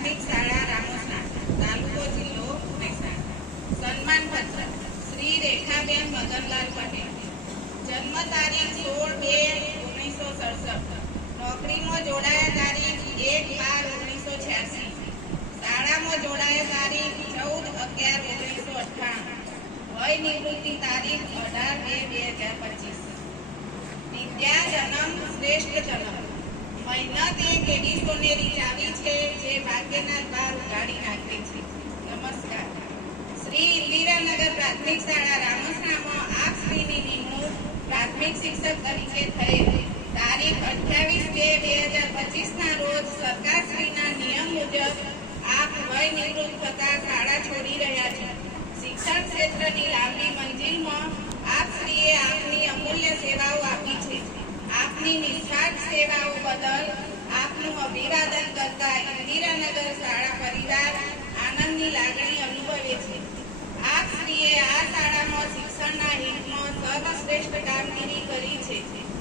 પ્રાથમિક શાળા રામોસણા તાલુકો જિલ્લો મહેસાણા. સન્માન પત્ર શ્રી રેખાબેન મદનલાલ પટેલ. જન્મ તારીખ સોળ બે ઓગણીસો સડસઠ. નોકરીમાં જોડાયા તારીખ એક બાર ઓગણીસો છ્યાસી. શાળામાં જોડાયા તારીખ ચૌદ અગિયાર ઓગણીસો અઠ્ઠાણું. વય નિવૃત્તિ તારીખ અઢાર બે બે હજાર પચીસ. વિદ્યા જન્મ શ્રેષ્ઠ જન્મ. મહેનત એક કેડી સોનેરી દ્વાર ઉગાડી નાખે છે. નમસ્કાર. શ્રી ઇન્દિરાનગર પ્રાથમિક શાળા રામસણામાં આપ શ્રીની નિમણૂક આપની અમૂલ્ય સેવાઓ આપી છે. આપની નિસ્વાર્થ સેવાઓ બદલ આપનું અભિવાદન શાળા આનંદની લાગણી અનુભવે છે. આ સ્ત્રીએ આ શાળામાં શિક્ષણના હિતમાં સર્વશ્રેષ્ઠ કામગીરી કરી છે.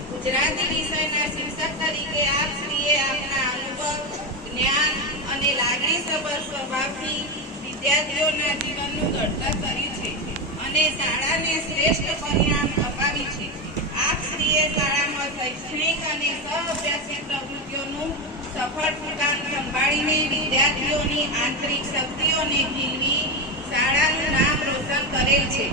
ગુજરાતી વિષયના શિક્ષક તરીકે આપ સ્ત્રીએ આપના અનુભવ, જ્ઞાન અને લાગણીસભર સ્વભાવથી વિદ્યાર્થીઓના જીવનનું ઘડતર કર્યું છે અને શાળાને શ્રેષ્ઠ પરિણામ અપાવી છે. આપ સ્ત્રીએ શાળામાં શૈક્ષણિક અને સહઅભ્યાસિક પ્રવૃત્તિઓનું સફળ સુકાન સંભાળીને વિદ્યાર્થીઓની આંતરિક શક્તિઓને ખીલવી શાળાનું નામ રોશન કરેલ છે.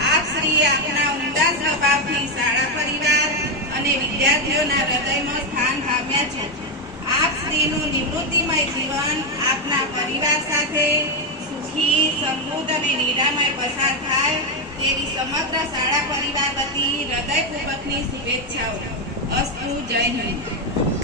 આપ શ્રી આપના ઉમદા સ્વભાવથી શાળા પરિવાર અને વિદ્યાર્થીઓના હૃદયમાં સ્થાન પામ્યા છે. આપ શ્રીનું નિવૃત્તિમય જીવન આપના પરિવાર સાથે સુખી સમૃદ્ધ અને નિરામય પસાર થાય તેવી સમગ્ર શાળા પરિવાર વતી હૃદયપૂર્વકની શુભેચ્છાઓ. અસ્તુ, જય હિન્દ.